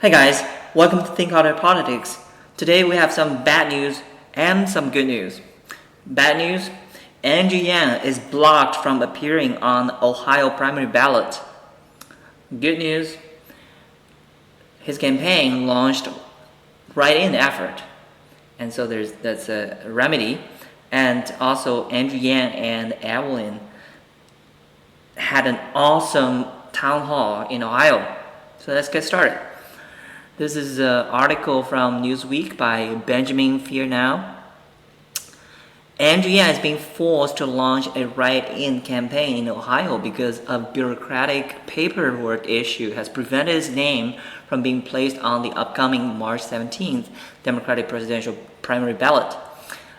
Hey guys, welcome to Think Harder Politics. Today we have some bad news and some good news. Bad news, Andrew Yang is blocked from appearing on Ohio primary ballot. Good news, his campaign launched write-in effort. And so that's a remedy. And also Andrew Yang and Evelyn had an awesome town hall in Ohio. So let's get started. This is an article from Newsweek by Benjamin Fearnow. Andrew Yang is being forced to launch a write-in campaign in Ohio because a bureaucratic paperwork issue has prevented his name from being placed on the upcoming March 17th Democratic presidential primary ballot.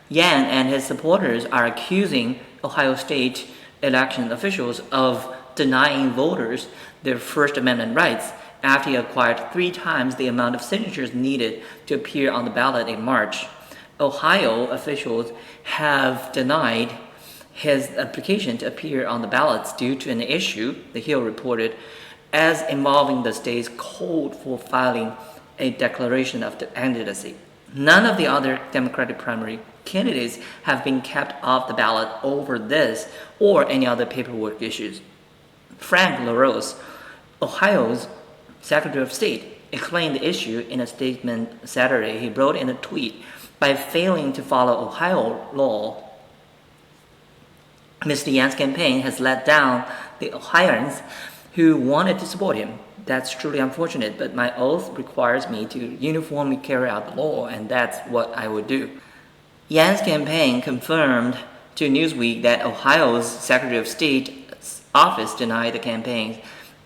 Yang and his supporters are accusing Ohio state election officials of denying voters their First Amendment rights after he acquired 3 times the amount of signatures needed to appear on the ballot in March. Ohio officials have denied his application to appear on the ballots due to an issue, The Hill reported, as involving the state's code for filing a declaration of candidacy. None of the other Democratic primary candidates have been kept off the ballot over this or any other paperwork issues. Frank LaRose, Ohio's Secretary of State, explained the issue in a statement Saturday. He wrote in a tweet, "By failing to follow Ohio law, Mr. Yang's campaign has let down the Ohioans who wanted to support him. That's truly unfortunate, but my oath requires me to uniformly carry out the law, and that's what I would do." Yang's campaign confirmed to Newsweek that Ohio's Secretary of State's office denied the campaign's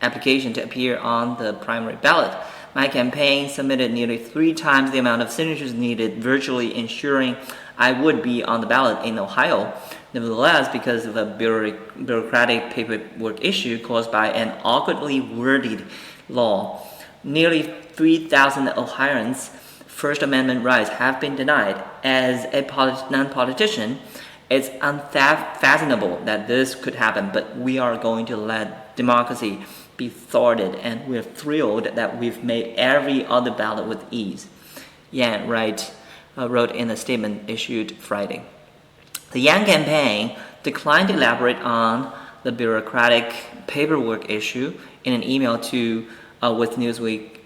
application to appear on the primary ballot. "My campaign submitted nearly 3 times the amount of signatures needed, virtually ensuring I would be on the ballot in Ohio. Nevertheless, because of a bureaucratic paperwork issue caused by an awkwardly worded law, nearly 3,000 Ohioans' First Amendment rights have been denied. As a non-politician, it's unfathomable that this could happen, but we are going to let democracy be thwarted, and we're thrilled that we've made every other ballot with ease," Yang wrote in a statement issued Friday. The Yang campaign declined to elaborate on the bureaucratic paperwork issue in an email with Newsweek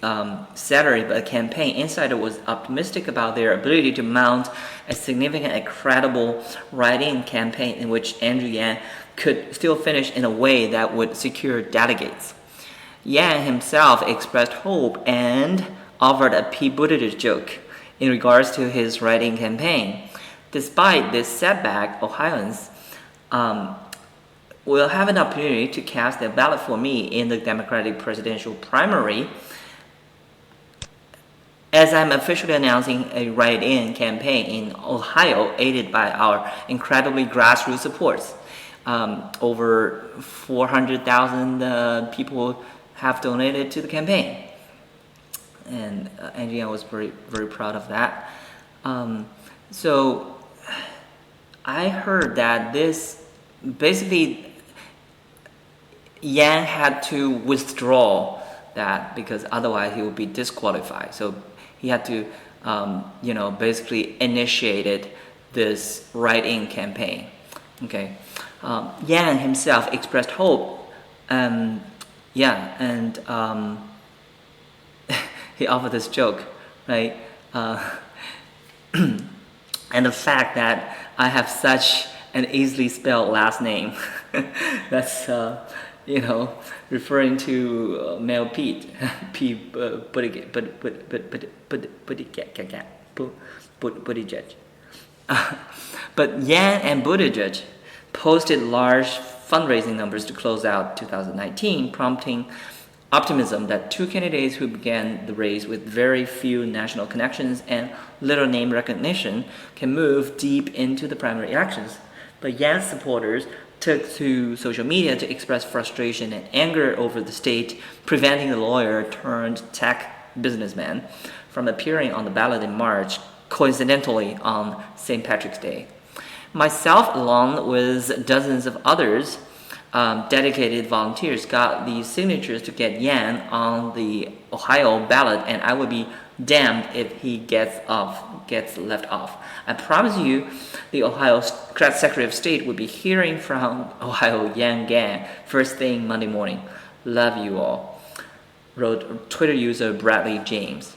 Saturday, but a campaign insider was optimistic about their ability to mount a significant and credible write-in campaign in which Andrew Yang could still finish in a way that would secure delegates. Yang himself expressed hope and offered a Pete Buttigieg joke in regards to his write-in campaign. "Despite this setback, Ohioans will have an opportunity to cast their ballot for me in the Democratic presidential primary, as I'm officially announcing a write-in campaign in Ohio aided by our incredibly grassroots supports. Over 400,000 people have donated to the campaign." And Andrea was very, very proud of that. So I heard that this basically Yang had to withdraw that because otherwise he would be disqualified. So he had to, basically initiated this write-in campaign. Okay, Yang himself expressed hope. He offered this joke, right? And the fact that I have such an easily spelled last name, that's referring to male Pete, Buttigieg. But Yang and Buttigieg posted large fundraising numbers to close out 2019, prompting optimism that 2 candidates who began the race with very few national connections and little name recognition can move deep into the primary elections. But Yang's supporters took to social media to express frustration and anger over the state preventing the lawyer-turned-tech businessman from appearing on the ballot in March, coincidentally on St. Patrick's Day. Myself, along with dozens of others, dedicated volunteers got the signatures to get Yan on the Ohio ballot, and I would be damned if he gets left off. I promise you, the Ohio Secretary of State will be hearing from Ohio Yan Gang first thing Monday morning. Love you all, wrote Twitter user Bradley James.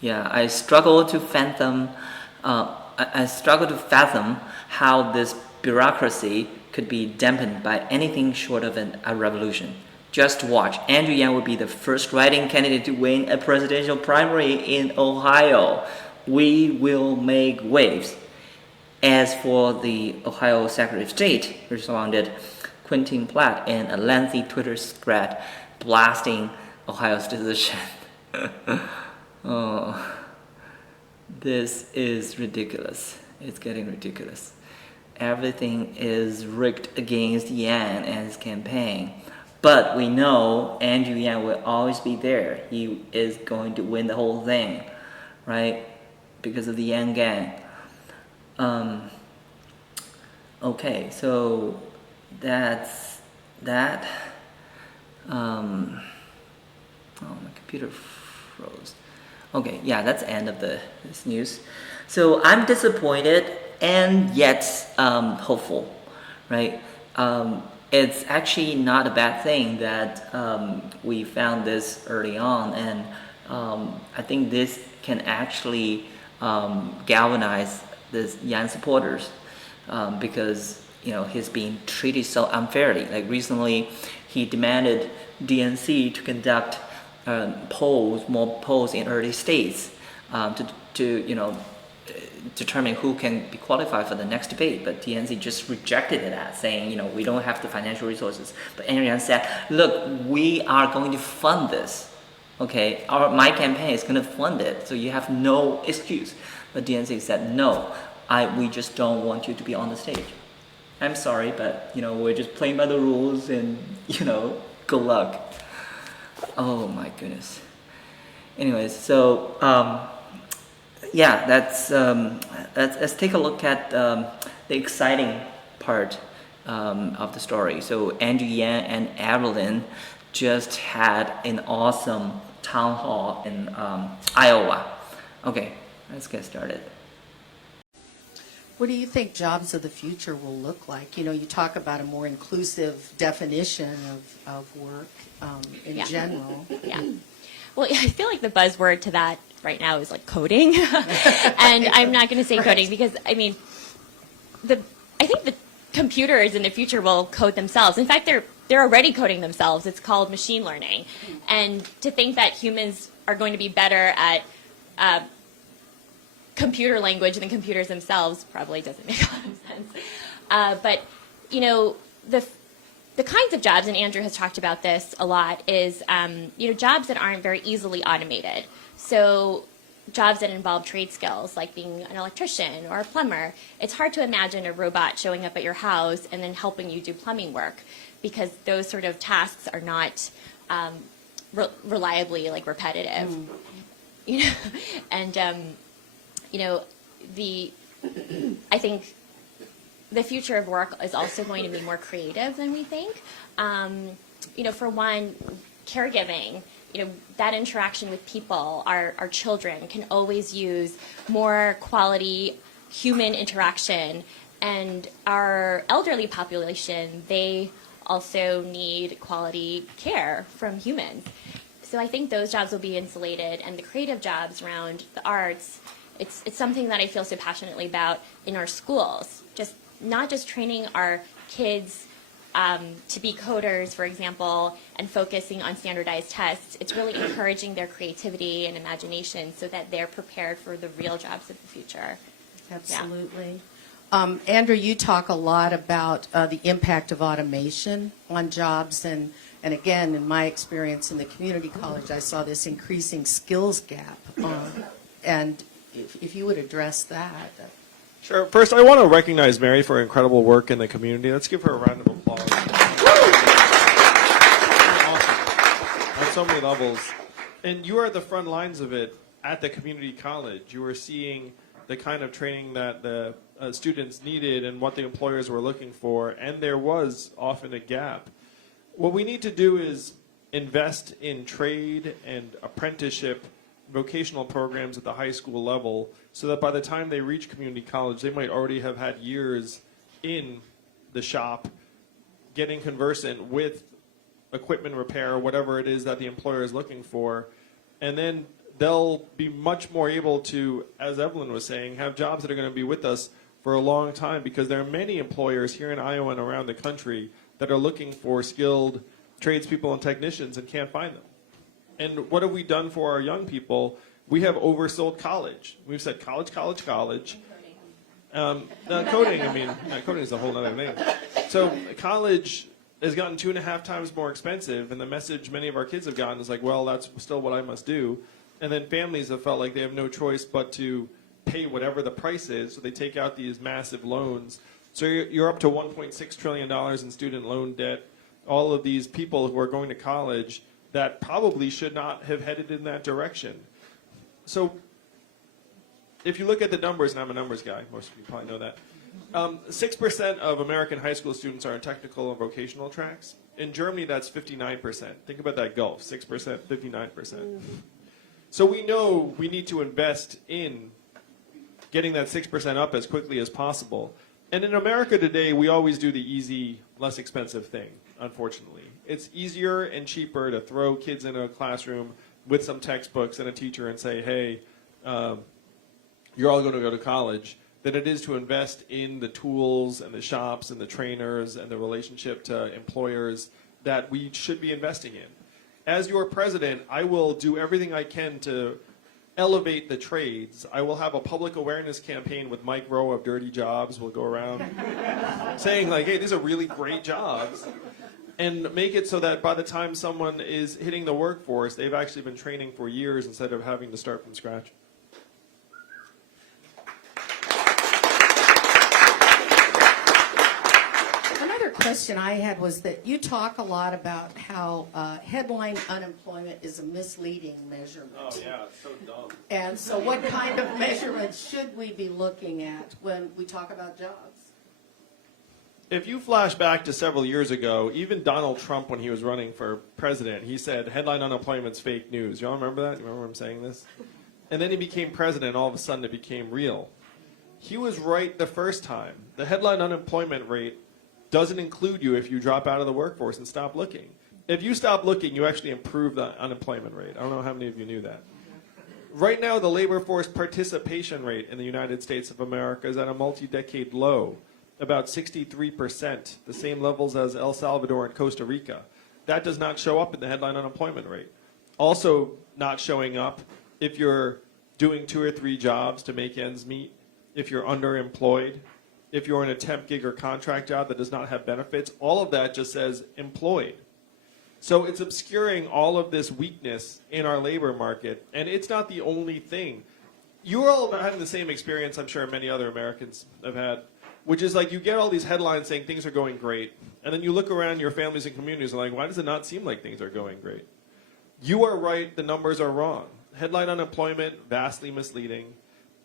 Yeah, I struggle to fathom how this bureaucracy could be dampened by anything short of a revolution. Just watch. Andrew Yang will be the first writing candidate to win a presidential primary in Ohio. We will make waves. As for the Ohio Secretary of State, responded Quentin Platt in a lengthy Twitter thread blasting Ohio's decision. Oh, this is ridiculous. It's getting ridiculous. Everything is rigged against Yan and his campaign. But we know Andrew Yang will always be there. He is going to win the whole thing, right? Because of the Yan Gang. Okay, so that's that. Oh, my computer froze. Okay, yeah, that's the end of this news. So I'm disappointed and yet hopeful, right? It's actually not a bad thing that we found this early on, and I think this can actually galvanize this Yan supporters because he's being treated so unfairly. Like recently, he demanded DNC to conduct more polls in early states to determine who can be qualified for the next debate, but DNC just rejected it saying, we don't have the financial resources. But Andrew Yang said, look, we are going to fund this. Okay, my campaign is going to fund it, so you have no excuse. But DNC said, no, we just don't want you to be on the stage. I'm sorry, but we're just playing by the rules, and good luck. Oh my goodness. Anyways, so yeah, let's take a look at the exciting part of the story. So Andrew Yang and Evelyn just had an awesome town hall in Iowa. Okay, let's get started. What do you think jobs of the future will look like? You talk about a more inclusive definition of work in general. Yeah. Well, I feel like the buzzword to that right now is like coding. And I'm not going to say coding because, I think the computers in the future will code themselves. In fact, they're already coding themselves. It's called machine learning. And to think that humans are going to be better at computer language than computers themselves probably doesn't make a lot of sense. But, the kinds of jobs, and Andrew has talked about this a lot, is jobs that aren't very easily automated. So jobs that involve trade skills, like being an electrician or a plumber. It's hard to imagine a robot showing up at your house and then helping you do plumbing work, because those sort of tasks are not reliably repetitive. And I think the future of work is also going to be more creative than we think. For one, caregiving, that interaction with people, our children can always use more quality human interaction. And our elderly population, they also need quality care from humans. So I think those jobs will be insulated, and the creative jobs around the arts, it's something that I feel so passionately about in our schools. Not just training our kids to be coders, for example, and focusing on standardized tests. It's really encouraging their creativity and imagination so that they're prepared for the real jobs of the future. Absolutely. Yeah. Andrew, you talk a lot about the impact of automation on jobs, and again, in my experience in the community college, I saw this increasing skills gap. And if you would address that. Sure. First, I want to recognize Mary for her incredible work in the community. Let's give her a round of applause. Awesome. On so many levels. And you are at the front lines of it at the community college. You are seeing the kind of training that the students needed and what the employers were looking for, and there was often a gap. What we need to do is invest in trade and apprenticeship vocational programs at the high school level so that by the time they reach community college, they might already have had years in the shop getting conversant with equipment repair or whatever it is that the employer is looking for. And then they'll be much more able to, as Evelyn was saying, have jobs that are going to be with us for a long time, because there are many employers here in Iowa and around the country that are looking for skilled tradespeople and technicians and can't find them. And what have we done for our young people? We have oversold college. We've said college, college, college. Coding, I mean, coding is a whole other thing. So college has gotten 2.5 times more expensive, and the message many of our kids have gotten is like, well, that's still what I must do. And then families have felt like they have no choice but to pay whatever the price is, so they take out these massive loans. So you're up to $1.6 trillion in student loan debt. All of these people who are going to college that probably should not have headed in that direction. So if you look at the numbers, and I'm a numbers guy, most of you probably know that, 6% of American high school students are in technical and vocational tracks. In Germany, that's 59%. Think about that gulf, 6%, 59%. So we know we need to invest in getting that 6% up as quickly as possible. And in America today, we always do the easy, less expensive thing, unfortunately. It's easier and cheaper to throw kids in a classroom with some textbooks and a teacher and say, hey, you're all going to go to college, than it is to invest in the tools and the shops and the trainers and the relationship to employers that we should be investing in. As your president, I will do everything I can to elevate the trades. I will have a public awareness campaign with Mike Rowe of Dirty Jobs. We'll go around saying like, hey, these are really great jobs. And make it so that by the time someone is hitting the workforce, they've actually been training for years instead of having to start from scratch. Question I had was that you talk a lot about how headline unemployment is a misleading measurement. Oh yeah, it's so dumb. And so what kind of measurements should we be looking at when we talk about jobs? If you flash back to several years ago, even Donald Trump, when he was running for president, he said headline unemployment's fake news. Y'all remember that? You remember him saying this? And then he became president, and all of a sudden it became real. He was right the first time. The headline unemployment rate doesn't include you if you drop out of the workforce and stop looking. If you stop looking, you actually improve the unemployment rate. I don't know how many of you knew that. Right now, the labor force participation rate in the United States of America is at a multi-decade low, about 63%, the same levels as El Salvador and Costa Rica. That does not show up in the headline unemployment rate. Also not showing up if you're doing 2 or 3 jobs to make ends meet, if you're underemployed, if you're in a temp gig or contract job that does not have benefits. All of that just says employed. So it's obscuring all of this weakness in our labor market, and it's not the only thing. You're all having the same experience I'm sure many other Americans have had, which is like you get all these headlines saying things are going great, and then you look around your families and communities and like, why does it not seem like things are going great? You are right, the numbers are wrong. Headline unemployment, vastly misleading.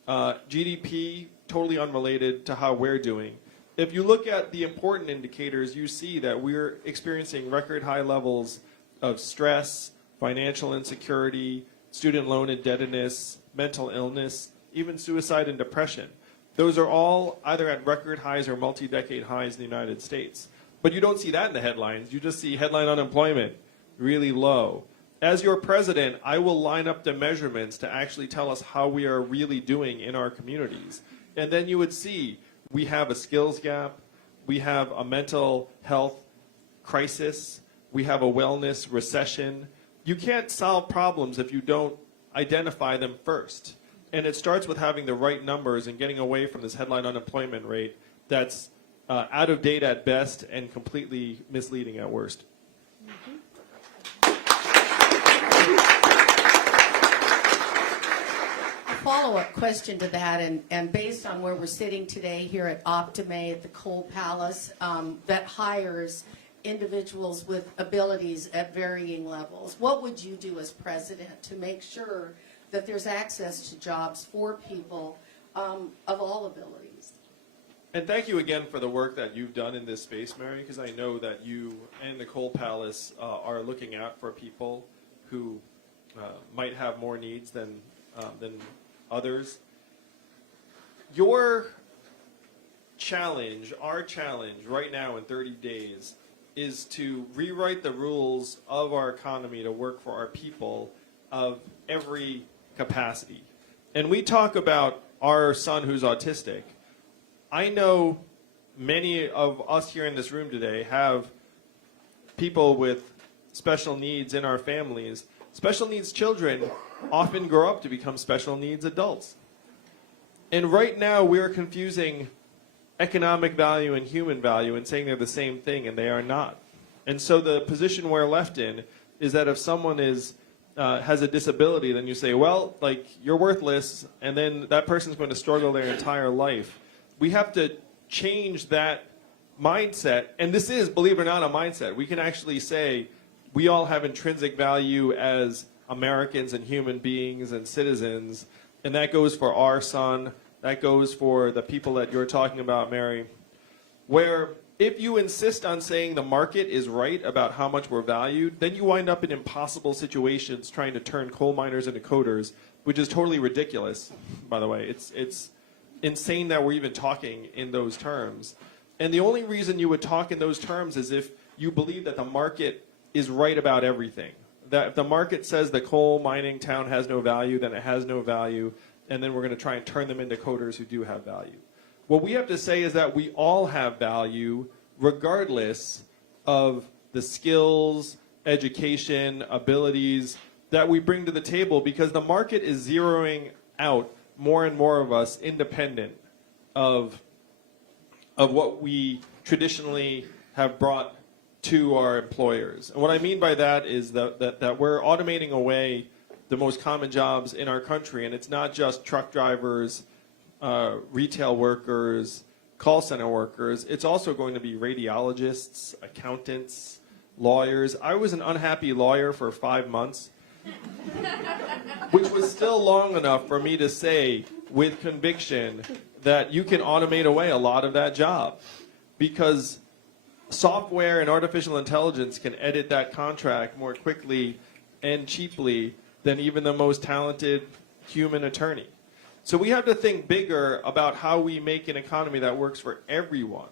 GDP, totally unrelated to how we're doing. If you look at the important indicators, you see that we're experiencing record high levels of stress, financial insecurity, student loan indebtedness, mental illness, even suicide and depression. Those are all either at record highs or multi-decade highs in the United States. But you don't see that in the headlines. You just see headline unemployment really low. As your president, I will line up the measurements to actually tell us how we are really doing in our communities. And then you would see we have a skills gap, we have a mental health crisis, we have a wellness recession. You can't solve problems if you don't identify them first. And it starts with having the right numbers and getting away from this headline unemployment rate that's out of date at best and completely misleading at worst. Mm-hmm. Follow-up question to that, and based on where we're sitting today here at Optime at the Cole Palace, that hires individuals with abilities at varying levels, what would you do as president to make sure that there's access to jobs for people of all abilities? And thank you again for the work that you've done in this space, Mary, because I know that you and the Coal Palace are looking out for people who might have more needs than others. Your challenge, our challenge right now in 30 days, is to rewrite the rules of our economy to work for our people of every capacity. And we talk about our son who's autistic. I know many of us here in this room today have people with special needs in our families. Special needs children often grow up to become special needs adults. And right now we're confusing economic value and human value and saying they're the same thing, and they are not. And so the position we're left in is that if someone has a disability, then you say, well, like, you're worthless, and then that person's going to struggle their entire life. We have to change that mindset, and this is, believe it or not, a mindset. We can actually say we all have intrinsic value as Americans and human beings and citizens, and that goes for our son, that goes for the people that you're talking about, Mary, where if you insist on saying the market is right about how much we're valued, then you wind up in impossible situations trying to turn coal miners into coders, which is totally ridiculous, by the way. It's insane that we're even talking in those terms. And the only reason you would talk in those terms is if you believe that the market is right about everything. That if the market says the coal mining town has no value, then it has no value, and then we're going to try and turn them into coders who do have value. What we have to say is that we all have value regardless of the skills, education, abilities that we bring to the table, because the market is zeroing out more and more of us independent of what we traditionally have brought to our employers. And what I mean by that is that we're automating away the most common jobs in our country, and it's not just truck drivers, retail workers, call center workers. It's also going to be radiologists, accountants, lawyers. I was an unhappy lawyer for 5 months, which was still long enough for me to say with conviction that you can automate away a lot of that job, because software and artificial intelligence can edit that contract more quickly and cheaply than even the most talented human attorney. So we have to think bigger about how we make an economy that works for everyone.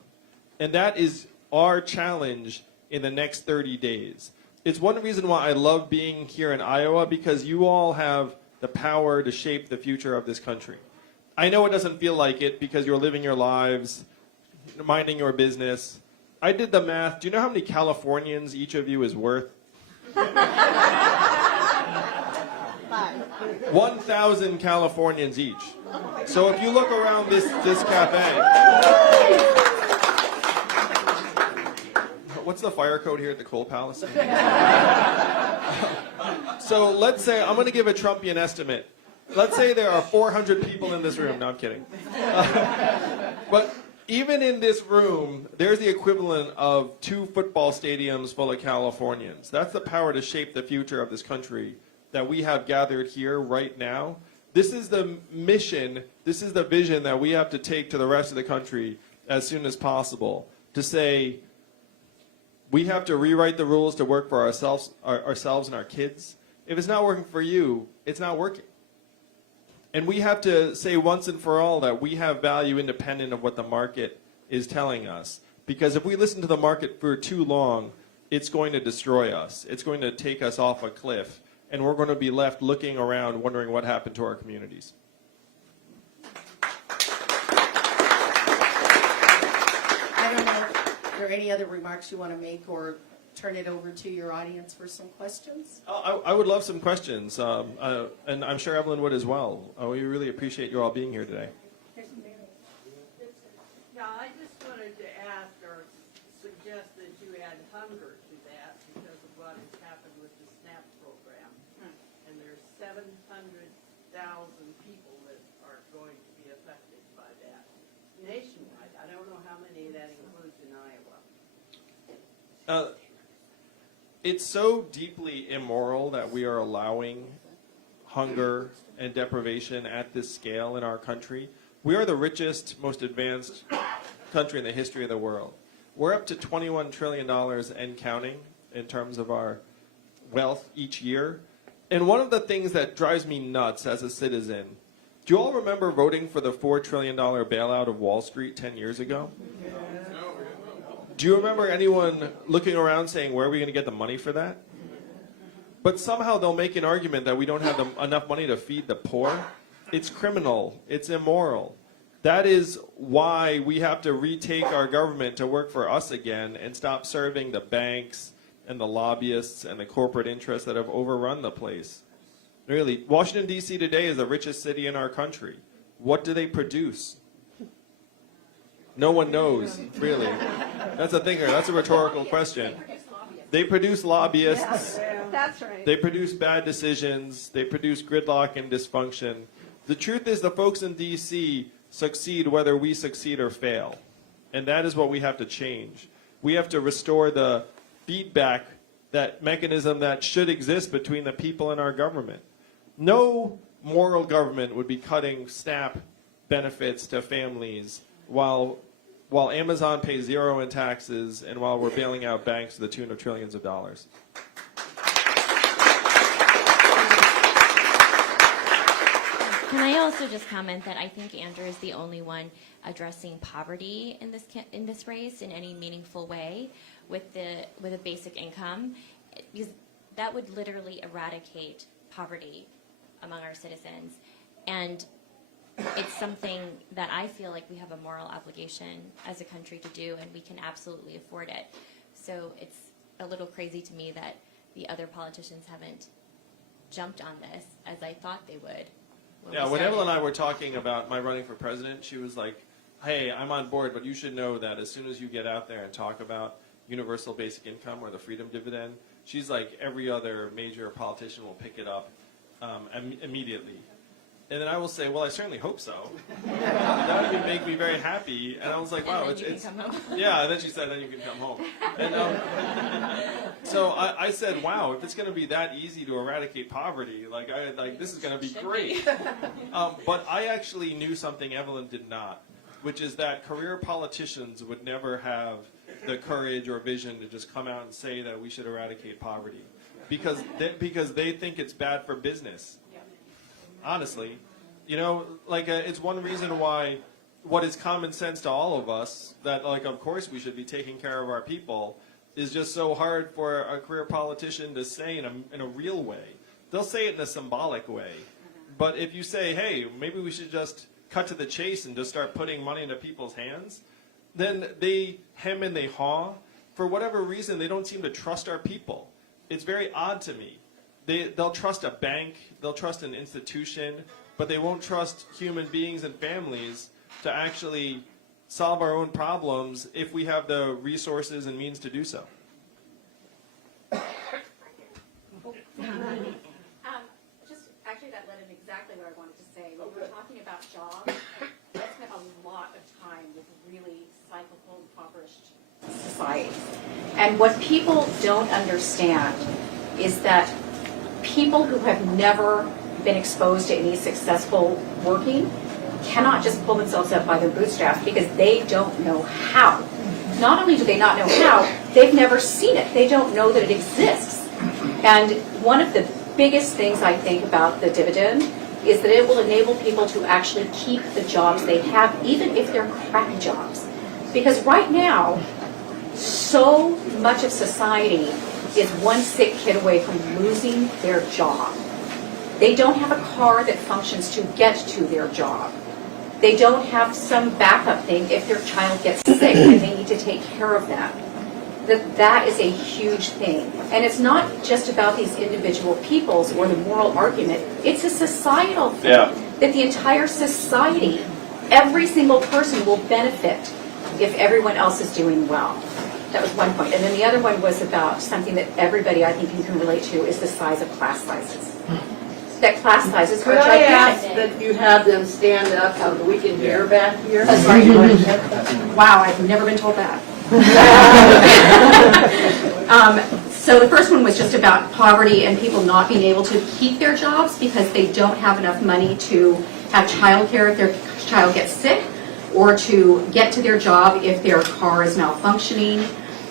And that is our challenge in the next 30 days. It's one reason why I love being here in Iowa, because you all have the power to shape the future of this country. I know it doesn't feel like it because you're living your lives, minding your business. I did the math. Do you know how many Californians each of you is worth? 1,000 Californians each. So if you look around this cafe, what's the fire code here at the Coal Palace? So let's say, I'm going to give a Trumpian estimate. Let's say there are 400 people in this room. No, I'm kidding. But even in this room, there's the equivalent of 2 football stadiums full of Californians. That's the power to shape the future of this country that we have gathered here right now. This is the mission, this is the vision that we have to take to the rest of the country as soon as possible, to say we have to rewrite the rules to work for ourselves and our kids. If it's not working for you, it's not working. And we have to say once and for all that we have value independent of what the market is telling us. Because if we listen to the market for too long, it's going to destroy us. It's going to take us off a cliff. And we're going to be left looking around wondering what happened to our communities. I don't know if there are any other remarks you want to make, or turn it over to your audience for some questions. I would love some questions, and I'm sure Evelyn would as well. We really appreciate you all being here today. Yeah, I just wanted to ask or suggest that you add hunger to that because of what has happened with the SNAP program. And there's 700,000 people that are going to be affected by that nationwide. I don't know how many that includes in Iowa. It's so deeply immoral that we are allowing hunger and deprivation at this scale in our country. We are the richest, most advanced country in the history of the world. We're up to $21 trillion and counting in terms of our wealth each year. And one of the things that drives me nuts as a citizen, do you all remember voting for the $4 trillion bailout of Wall Street 10 years ago? Yeah. Do you remember anyone looking around saying, where are we going to get the money for that? But somehow they'll make an argument that we don't have enough money to feed the poor. It's criminal. It's immoral. That is why we have to retake our government to work for us again and stop serving the banks and the lobbyists and the corporate interests that have overrun the place. Really, Washington, D.C. today is the richest city in our country. What do they produce? No one knows, really. That's a thinker. That's a rhetorical question. They produce lobbyists. That's right. They produce bad decisions. They produce gridlock and dysfunction. The truth is the folks in D.C. succeed whether we succeed or fail. And that is what we have to change. We have to restore the feedback, that mechanism that should exist between the people and our government. No moral government would be cutting SNAP benefits to families while Amazon pays zero in taxes and while we're bailing out banks to the tune of trillions of dollars. Can I also just comment that I think Andrew is the only one addressing poverty in this race in any meaningful way with a basic income, because that would literally eradicate poverty among our citizens. And it's something that I feel like we have a moral obligation as a country to do, and we can absolutely afford it. So it's a little crazy to me that the other politicians haven't jumped on this as I thought they would. Yeah, when Evelyn and I were talking about my running for president, she was like, hey, I'm on board, but you should know that as soon as you get out there and talk about universal basic income or the freedom dividend, she's like, every other major politician will pick it up immediately. And then I will say, well, I certainly hope so. That would make me very happy. And I was like, wow, it's come home. Yeah, and then she said, then you can come home. And so I said, wow, if it's going to be that easy to eradicate poverty, this is going to be great. But I actually knew something Evelyn did not, which is that career politicians would never have the courage or vision to just come out and say that we should eradicate poverty, because they think it's bad for business. Honestly, it's one reason why what is common sense to all of us, that of course we should be taking care of our people, is just so hard for a career politician to say in a real way. They'll say it in a symbolic way. But if you say, hey, maybe we should just cut to the chase and just start putting money into people's hands, then they hem and they haw. For whatever reason, they don't seem to trust our people. It's very odd to me. They'll trust a bank, they'll trust an institution, but they won't trust human beings and families to actually solve our own problems if we have the resources and means to do so. Just actually that led in exactly what I wanted to say. When we're talking about jobs, I spent a lot of time with really cyclical, impoverished societies. And what people don't understand is that people who have never been exposed to any successful working cannot just pull themselves up by their bootstraps because they don't know how. Not only do they not know how, they've never seen it. They don't know that it exists. And one of the biggest things I think about the dividend is that it will enable people to actually keep the jobs they have, even if they're crappy jobs. Because right now, so much of society is one sick kid away from losing their job. They don't have a car that functions to get to their job. They don't have some backup thing if their child gets sick and they need to take care of them. That is a huge thing. And it's not just about these individual peoples or the moral argument. It's a societal thing. Yeah. That the entire society, every single person will benefit if everyone else is doing well. That was one point. And then the other one was about something that everybody, I think, can relate to, is the size of class sizes. That class sizes are Could I ask gigantic. that you have them stand up so that we can hear back here? Oh, sorry. Wow, I've never been told that. So the first one was just about poverty and people not being able to keep their jobs because they don't have enough money to have child care if their child gets sick. or to get to their job if their car is malfunctioning,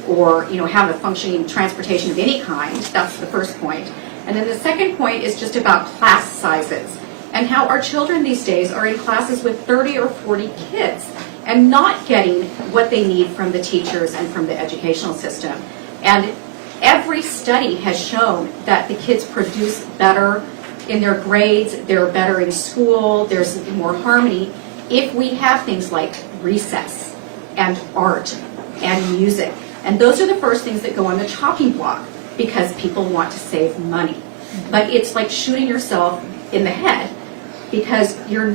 or have a functioning transportation of any kind. That's the first point. And then the second point is just about class sizes and how our children these days are in classes with 30 or 40 kids and not getting what they need from the teachers and from the educational system. And every study has shown that the kids produce better in their grades, they're better in school, there's more harmony if we have things like recess and art and music. And those are the first things that go on the chopping block because people want to save money. But it's like shooting yourself in the head because you're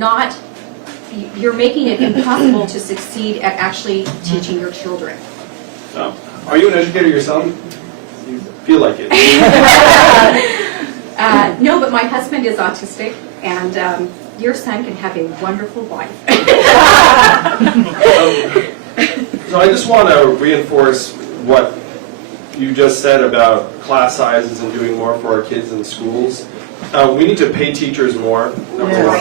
making it impossible to succeed at actually teaching your children. Are you an educator yourself? You feel like it. No, but my husband is autistic, and your son can have a wonderful wife. So I just want to reinforce what you just said about class sizes and doing more for our kids in schools. We need to pay teachers more, number one.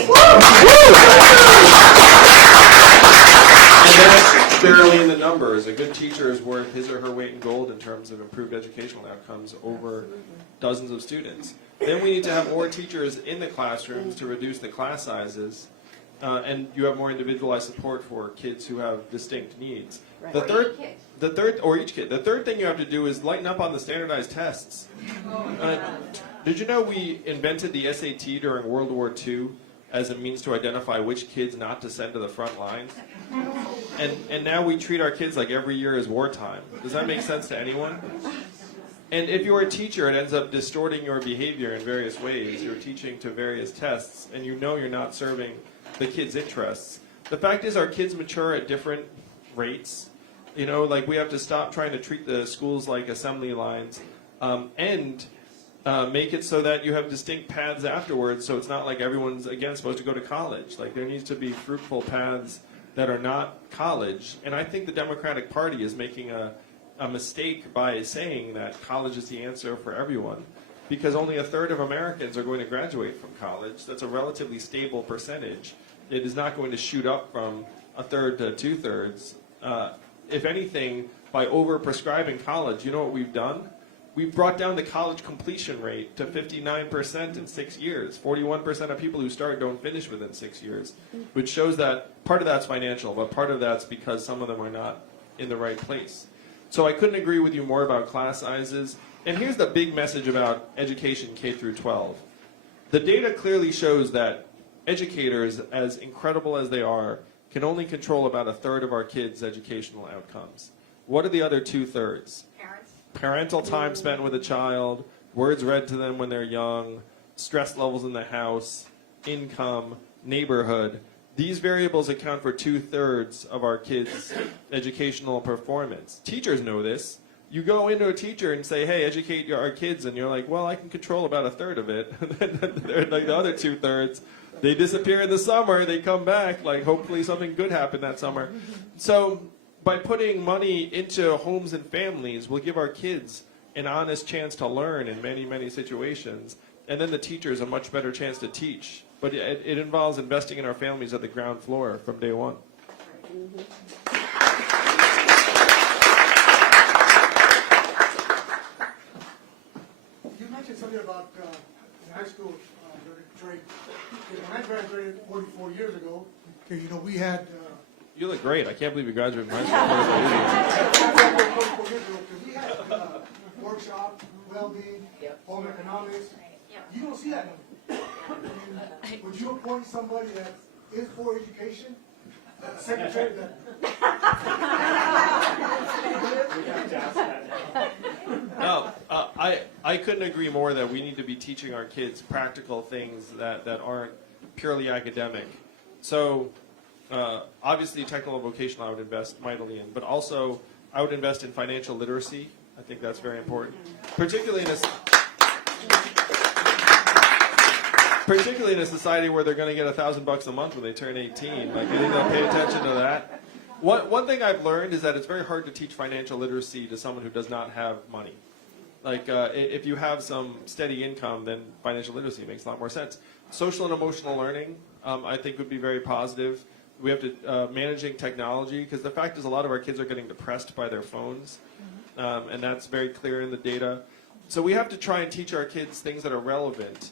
And that's clearly in the numbers. A good teacher is worth his or her weight in gold in terms of improved educational outcomes over dozens of students. Then we need to have more teachers in the classrooms to reduce the class sizes, and you have more individualized support for kids who have distinct needs. The third thing you have to do is lighten up on the standardized tests. Did you know we invented the SAT during World War II as a means to identify which kids not to send to the front lines? And now we treat our kids like every year is wartime. Does that make sense to anyone? And if you're a teacher, it ends up distorting your behavior in various ways. You're teaching to various tests, and you know you're not serving the kids' interests. The fact is our kids mature at different rates. Like we have to stop trying to treat the schools like assembly lines and make it so that you have distinct paths afterwards, so it's not like everyone's, again, supposed to go to college. Like there needs to be fruitful paths that are not college. And I think the Democratic Party is making a mistake by saying that college is the answer for everyone, because only a third of Americans are going to graduate from college. That's a relatively stable percentage. It is not going to shoot up from a third to two-thirds. If anything, by over-prescribing college, you know what we've done? We've brought down the college completion rate to 59% in 6 years. 41% of people who start don't finish within 6 years, which shows that part of that's financial, but part of that's because some of them are not in the right place. So I couldn't agree with you more about class sizes. And here's the big message about education K through 12. The data clearly shows that educators, as incredible as they are, can only control about a third of our kids' educational outcomes. What are the other two-thirds? Parents. Parental time spent with a child, words read to them when they're young, stress levels in the house, income, neighborhood. These variables account for two-thirds of our kids' educational performance. Teachers know this. You go into a teacher and say, hey, educate our kids, and you're like, well, I can control about a third of it. They're like the other two-thirds. They disappear in the summer, they come back, like hopefully something good happened that summer. So by putting money into homes and families, we'll give our kids an honest chance to learn in many, many situations, and then the teachers a much better chance to teach. But it involves investing in our families at the ground floor from day one. You mentioned something about in high school trade. When I graduated 44 years ago, we had... You look great. I can't believe you graduated from high school. 44 years ago, because we had workshop, well-being, home economics. You don't see that anymore. Would you appoint somebody that is for education? Secretary that... No, I couldn't agree more that we need to be teaching our kids practical things that aren't purely academic. So obviously technical and vocational I would invest mightily in, but also I would invest in financial literacy. I think that's very important, particularly in a society where they're going to get $1,000 a month when they turn 18. Like, I think they'll pay attention to that. One thing I've learned is that it's very hard to teach financial literacy to someone who does not have money. Like, if you have some steady income, then financial literacy makes a lot more sense. Social and emotional learning, I think, would be very positive. We have to managing technology, because the fact is a lot of our kids are getting depressed by their phones, and that's very clear in the data. So we have to try and teach our kids things that are relevant.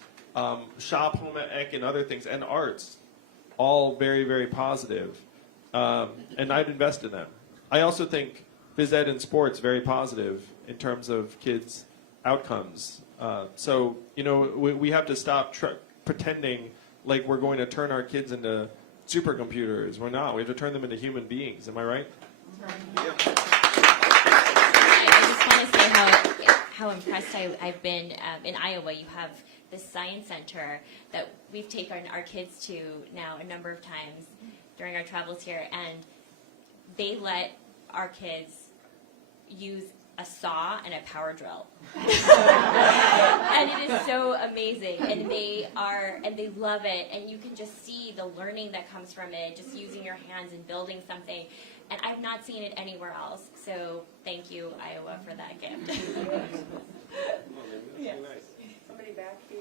Shop, home ec, and other things, and arts, all very, very positive. And I'd invest in them. I also think phys ed and sports very positive in terms of kids' outcomes. So, you know, we have to stop pretending like we're going to turn our kids into supercomputers. We're not. We have to turn them into human beings. Am I right? I just want to say how impressed I've been in Iowa. You have this science center that we've taken our kids to now a number of times during our travels here, and they let our kids use a saw and a power drill. And it is so amazing, and they love it, and you can just see the learning that comes from it, just using your hands and building something, and I've not seen it anywhere else. So thank you, Iowa, for that gift. Yes. Somebody back here?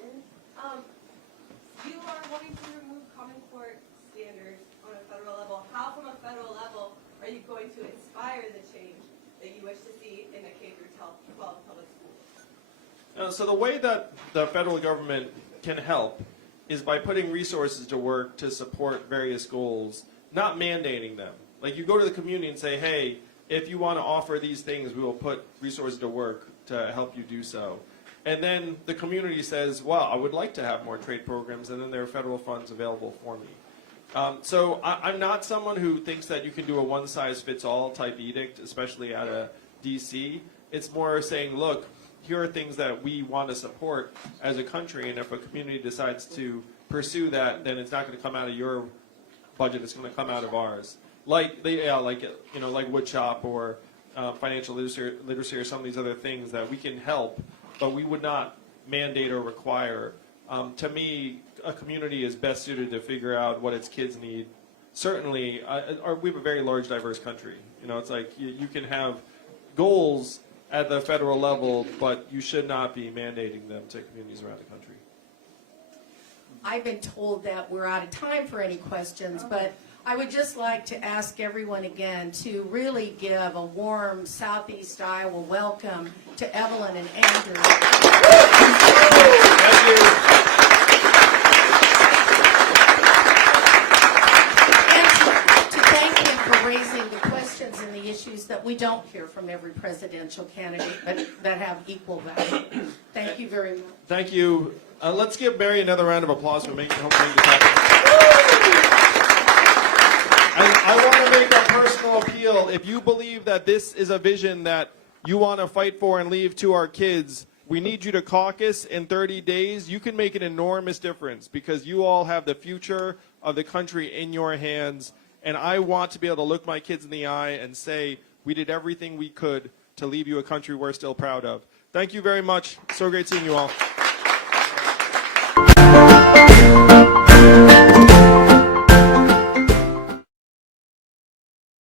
You are wanting to remove Common Core standards on a federal level. How, from a federal level, are you going to inspire the change that you wish to see in the K-12 public schools? So the way that the federal government can help is by putting resources to work to support various goals, not mandating them. Like, you go to the community and say, hey, if you want to offer these things, we will put resources to work to help you do so. And then the community says, well, I would like to have more trade programs, and then there are federal funds available for me. So I'm not someone who thinks that you can do a one-size-fits-all type edict, especially out of DC. It's more saying, look, here are things that we want to support as a country, and if a community decides to pursue that, then it's not going to come out of your budget, it's going to come out of ours. Like woodshop or financial literacy or some of these other things that we can help, but we would not mandate or require. To me, a community is best suited to figure out what its kids need. Certainly, we have a very large, diverse country. You know, it's like you can have goals at the federal level, but you should not be mandating them to communities around the country. I've been told that we're out of time for any questions, but I would just like to ask everyone again to really give a warm Southeast Iowa welcome to Evelyn and Andrew. Thank you. And to thank him for raising the questions and the issues that we don't hear from every presidential candidate, but that have equal value. Thank you very much. Thank you. Let's give Mary another round of applause for making this happen. I want to make a personal appeal. If you believe that this is a vision that you want to fight for and leave to our kids, we need you to caucus in 30 days. You can make an enormous difference because you all have the future of the country in your hands. And I want to be able to look my kids in the eye and say, we did everything we could to leave you a country we're still proud of. Thank you very much. So great seeing you all.